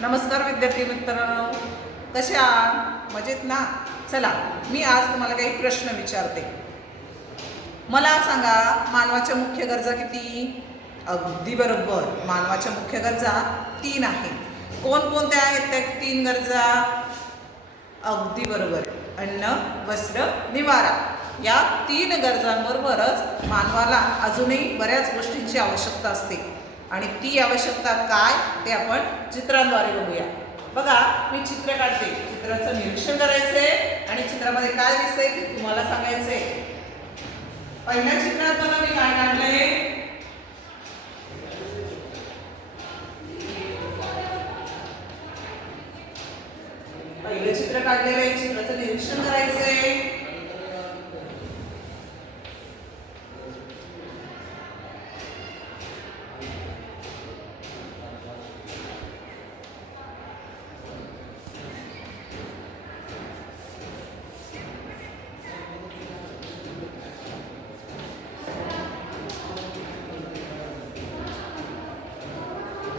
नमस्कार विद्यार्थी मित्रांनो, कसे आहात? मजेत ना? चला, मी आज तुम्हाला काही प्रश्न विचारते. मला सांगा, मानवाच्या मुख्य गरजा किती? अगदी बरोबर, मानवाच्या मुख्य गरजा 3 आहेत. कोणकोणत्या आहेत त्या 3 गरजा? अगदी बरोबर, अन्न, वस्त्र, निवारा. या 3 गरजांबरोबरच मानवाला अजूनही बऱ्याच गोष्टींची आवश्यकता असते. आणि ती आवश्यकता काय ते आपण चित्रांद्वारे बघूया. बघा, मी चित्र काढते. चित्राचं निरीक्षण करायचंय आणि चित्रामध्ये काय दिसतंय ते तुम्हाला सांगायचंय. पहिल्या चित्रात बघा मी काय काढलंय. पहिलं चित्र काढलेलं आहे. चित्राचं निरीक्षण करायचंय.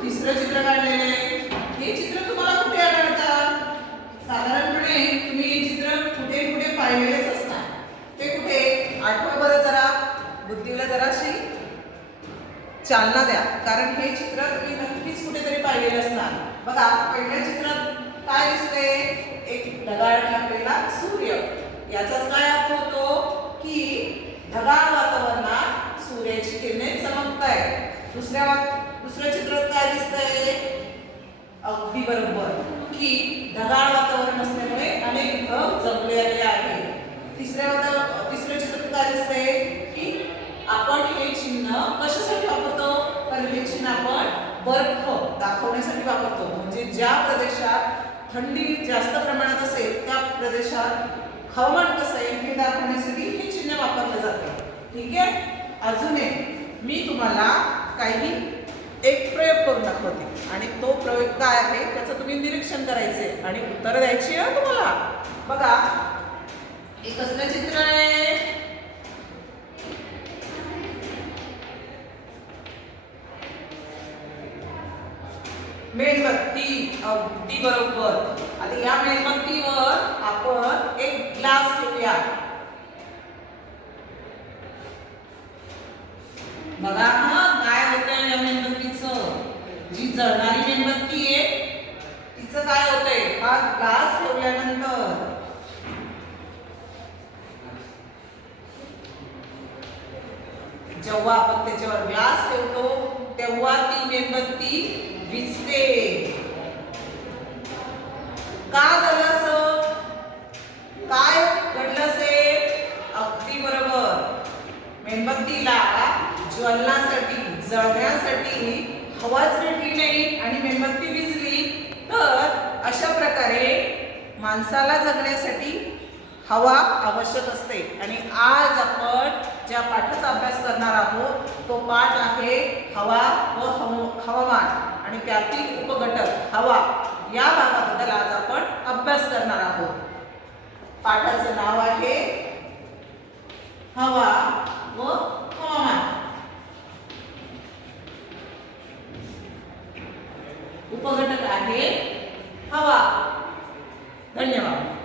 तिसरं चित्र काढलेलं आहे. हे चित्र तुम्हाला कुठे आढळतात? साधारणपणे तुम्ही चित्र कुठे कुठे पाहिलेलेच असणार. ते कुठे? आठवा बरं जरा, बुद्धीला जराशी चालना द्या, कारण हे चित्र तुम्ही नक्कीच कुठेतरी पाहिलेले असणार. बघा, पहिल्या चित्रात काय दिसते? एक ढगाळ लागलेला सूर्य. याचाच काय अर्थ होतो की ढगाळ वातावरणात सूर्याची किरणे चमकतायत. दुसऱ्या चित्रात काय दिसतंय? अगदी बरोबर की ढगाळ वातावरण असल्यामुळे अनेक ढग जमलेले आहेत. तिसऱ्या चित्रात काय दिसतंय की आपण हे चिन्ह कशासाठी वापरतो? तर हे चिन्ह आपण बर्फ दाखवण्यासाठी वापरतो. म्हणजे ज्या प्रदेशात थंडी जास्त प्रमाणात असेल त्या प्रदेशात हवामान कसं आहे हे दाखवण्यासाठी हे चिन्ह वापरलं जातं. ठीक आहे. अजून मी तुम्हाला काही एक प्रयोग करून दाखवते आणि तो प्रयोग काय आहे त्याचं तुम्ही निरीक्षण करायचे आणि उत्तर द्यायची आहे तुम्हाला. बघा, हे कसलं चित्र आहे? मेणबत्ती. अगदी बरोबर. आता या मेणबत्तीवर आपण एक ग्लास ठेवूया. बघा हा काय होतंय या मेणबत्तीचं. जी जळणारी मेणबत्ती आहे तिचं काय होतंय? हा ग्लास ठेवल्यानंतर जेव्हा आपण त्याच्यावर ग्लास ठेवतो तेव्हा ती मेणबत्ती विझते. का झालं असं? काय घडलं असेल? अगदी बरोबर, मेणबत्तीला ज्वलनासाठी जळण्यासाठी हवाच भेटली नाही आणि मेणबत्ती विझली. तर अशा प्रकारे माणसाला जगण्यासाठी हवा आवश्यक असते. आणि आज आपण ज्या पाठाचा अभ्यास करणार आहोत तो पाठ आहे हवा व हवामान आणि त्यातील उपघटक हवा. या भागाबद्दल आज आपण अभ्यास करणार आहोत. पाठाचं नाव आहे हवा व हवामान. उपघटक आहे हवा. धन्यवाद.